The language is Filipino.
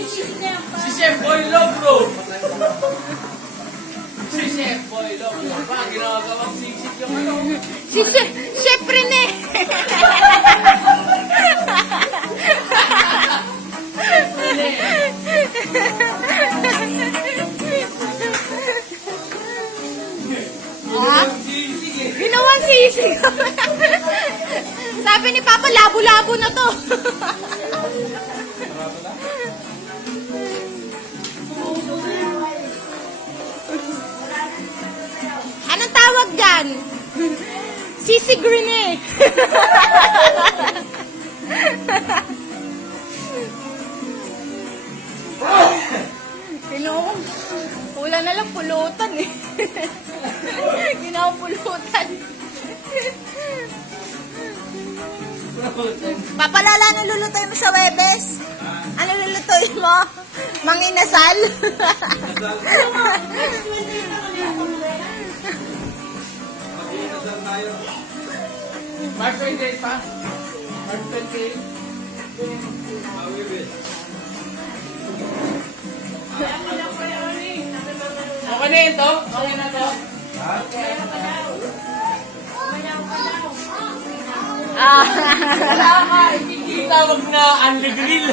Si Chef Boy Logro. Si Chef Boy Logro. Pa, ginagawang sisip yung ano. Si Chef Rene. Ginawang sisig. Sabi ni Papa, labo-labo na to. Anong tawag dyan? Sisig Rene. Ginawang, wala na lang pulutan eh. Ginawang pulutan. Papalala, ano lulutoy mo sa Webes? Ano lulutoy mo? Manginasal? March 28 pa? March 28? Okay na ito? Okay na to? Wala ka, hindi tawag na unli grill.